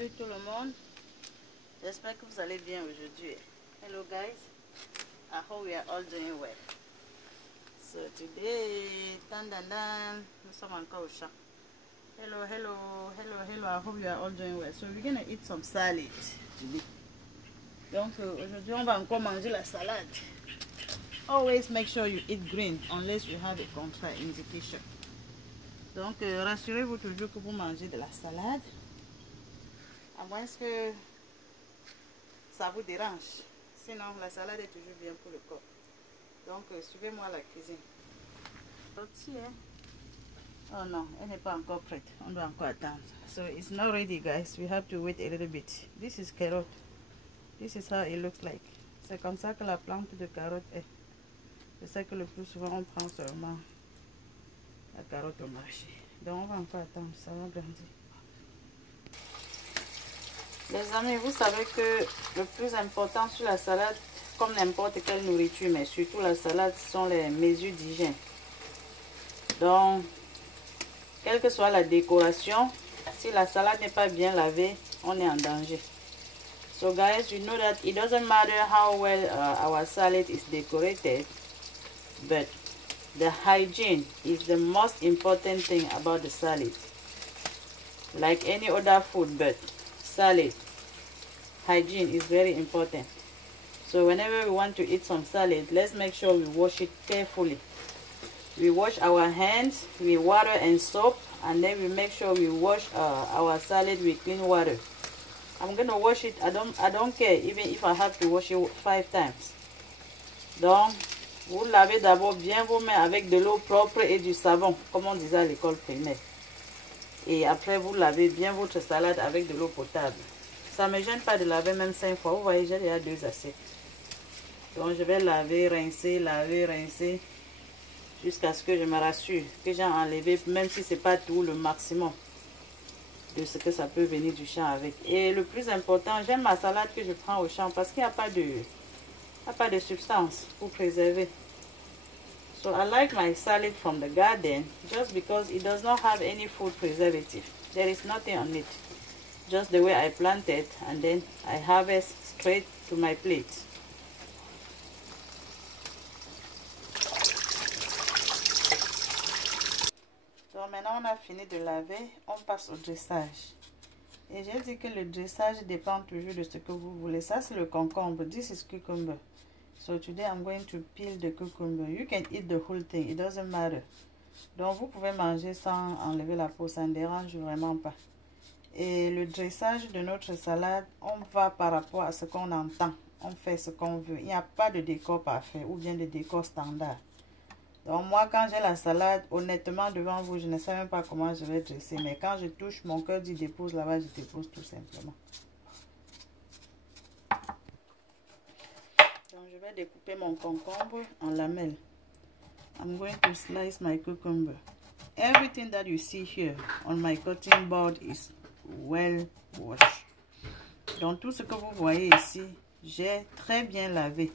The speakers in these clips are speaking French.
Salut tout le monde, j'espère que vous allez bien aujourd'hui. Hello guys, I hope we are all doing well. So today, nous sommes encore au champ. Hello, I hope you are all doing well. So we're gonna eat some salad today. Donc aujourd'hui on va encore manger la salade. Always make sure you eat green unless you have a contraindication. Donc rassurez-vous toujours que vous mangez de la salade. À moins que ça vous dérange. Sinon, la salade est toujours bien pour le corps. Donc, suivez-moi à la cuisine. Oh non, elle n'est pas encore prête. On doit encore attendre. So, it's not ready, guys. We have to wait a little bit. This is carrot. This is how it looks like. C'est comme ça que la plante de carotte est. C'est ça que le plus souvent, on prend seulement la carotte au marché. Donc, on va encore attendre. Ça va grandir. Les amis, vous savez que le plus important sur la salade, comme n'importe quelle nourriture, mais surtout la salade, ce sont les mesures d'hygiène. Donc, quelle que soit la décoration, si la salade n'est pas bien lavée, on est en danger. So guys, you know that it doesn't matter how well our salad is decorated, but the hygiene is the most important thing about the salad. Like any other food, but salad, hygiene is very important. So whenever we want to eat some salad, let's make sure we wash it carefully. We wash our hands with water and soap, and then we make sure we wash our salad with clean water. I'm gonna wash it. I don't care even if I have to wash it 5 times. Donc vous lavez d'abord bien vos mains avec de l'eau propre et du savon, comme on disait à l'école primaire. Et après, vous lavez bien votre salade avec de l'eau potable. Ça ne me gêne pas de laver même 5 fois. Vous voyez, j'ai déjà 2 assiettes. Donc, je vais laver, rincer, jusqu'à ce que je me rassure que j'ai enlevé, même si ce n'est pas tout, le maximum de ce que ça peut venir du champ avec. Et le plus important, j'aime ma salade que je prends au champ parce qu'il n'y a pas de substance pour préserver. So I like my salad from the garden just because it does not have any food preservative. There is nothing on it. Just the way I plant it, and then I harvest straight to my plate. Donc maintenant on a fini de laver, on passe au dressage. Et j'ai dit que le dressage dépend toujours de ce que vous voulez. Ça c'est le concombre. This is cucumber. So today I'm going to peel the cucumber. You can eat the whole thing. It doesn't matter. Donc vous pouvez manger sans enlever la peau. Ça ne dérange vraiment pas. Et le dressage de notre salade, on va par rapport à ce qu'on entend. On fait ce qu'on veut. Il n'y a pas de décor parfait ou bien de décor standard. Donc moi quand j'ai la salade, honnêtement devant vous, je ne sais même pas comment je vais dresser. Mais quand je touche, mon cœur dit dépose là-bas, je dépose tout simplement. Donc je vais découper mon concombre en lamelles. I'm going to slice my cucumber. Everything that you see here on my cutting board is well washed. Donc tout ce que vous voyez ici, j'ai très bien lavé.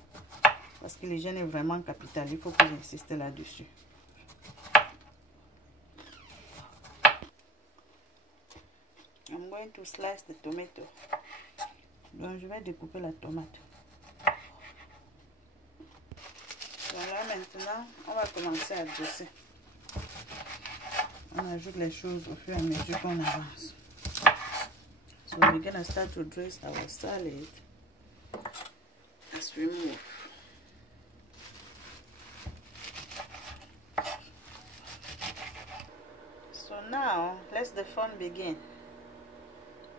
Parce que l'hygiène est vraiment capitale. Il faut que j'insiste là-dessus. I'm going to slice the tomato. Donc je vais découper la tomate. Donc là maintenant, on va commencer à dresser. On ajoute les choses au fur et à mesure qu'on avance. So we're gonna start to dress our salad as we move. So now, let the fun begin.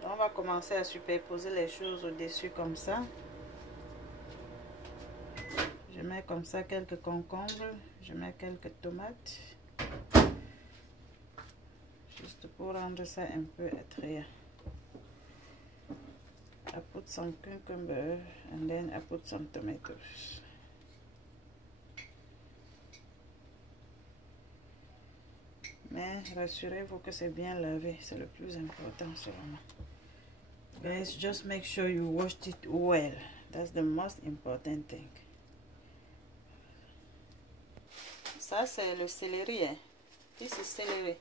On va commencer à superposer les choses au-dessus comme ça. Je mets comme ça quelques concombres, je mets quelques tomates. Juste pour rendre ça un peu attrayant. I put some cucumber and then I put some tomatoes. Mais rassurez-vous que c'est bien lavé, c'est le plus important selon moi. Guys, just make sure you washed it well. That's the most important thing. Ça c'est le céleri. Hein? This is celery.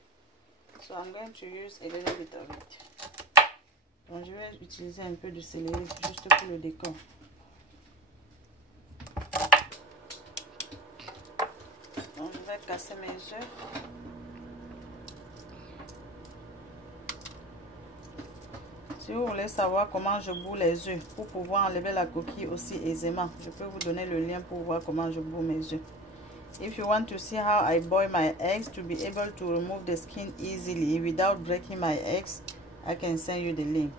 So I'm going to use a little bit of it. Donc je vais utiliser un peu de céleri juste pour le décor. Donc je vais casser mes œufs. Si vous voulez savoir comment je bourre les œufs pour pouvoir enlever la coquille aussi aisément, je peux vous donner le lien pour voir comment je bourre mes œufs. If you want to see how I boil my eggs to be able to remove the skin easily without breaking my eggs, I can send you the link.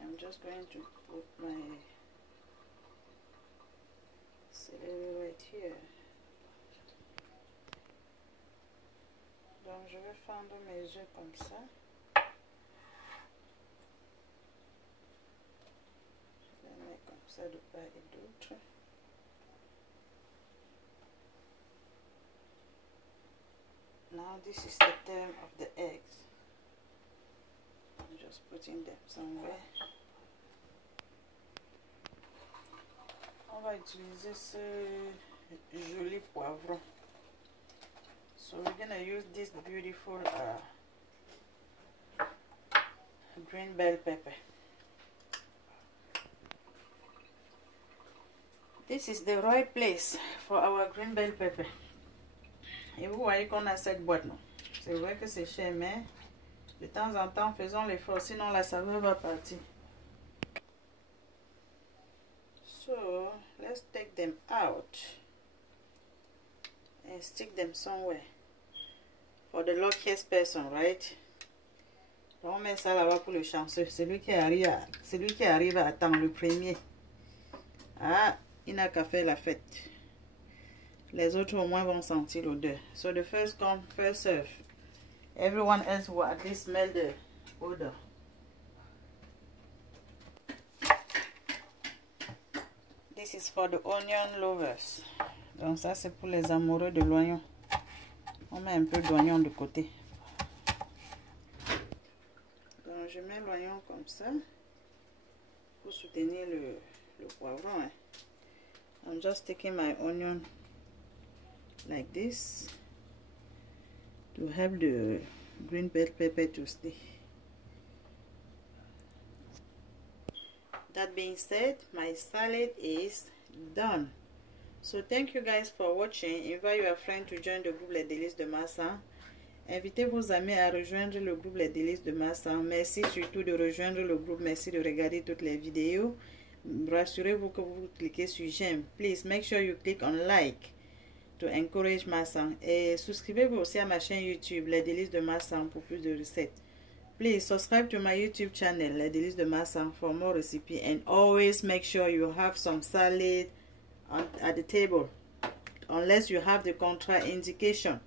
I'm just going to put my celery right here. Donc je vais fendre mes œufs comme ça. Je vais mettre comme ça de part et d'autre. Now this is the time of the eggs. I'm just putting them somewhere. On va utiliser ce joli poivron. So we're gonna use this beautiful green bell pepper. This is the right place for our green bell pepper. Et vous voyez qu'on a cette boîte, non? C'est vrai que c'est cher, mais de temps en temps, faisons l'effort, sinon la saveur va partir. So, let's take them out and stick them somewhere. For the luckiest person, right? On met ça là-bas pour le chanceux. Celui qui arrive à attendre le premier. Ah, il n'a qu'à faire la fête. Les autres au moins vont sentir l'odeur. So the first come, first serve. Everyone else will at least smell the odor. This is for the onion lovers. Donc ça c'est pour les amoureux de l'oignon. On met un peu d'oignon de côté. Donc je mets l'oignon comme ça pour soutenir le poivron. Hein. I'm just taking my onion like this to help the green bell pepper to stay. That being said, my salad is done. So thank you guys for watching. Invite your friend to join the groupe Les Délices de Massa. Invitez vos amis à rejoindre le groupe Les Délices de Massa. Merci surtout de rejoindre le groupe. Merci de regarder toutes les vidéos. Rassurez-vous que vous cliquez sur j'aime. Please make sure you click on like to encourage Massa. Et souscrivez-vous aussi à ma chaîne YouTube Les Délices de Massa pour plus de recettes. Please subscribe to my YouTube channel Les Délices de Massa for more recipes. And always make sure you have some salad at the table, unless you have the contraindication.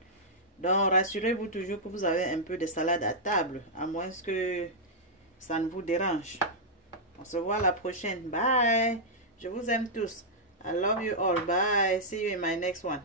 Donc rassurez-vous toujours que vous avez un peu de salade à table, à moins que ça ne vous dérange. On se voit la prochaine. Bye. Je vous aime tous. I love you all. Bye. See you in my next one.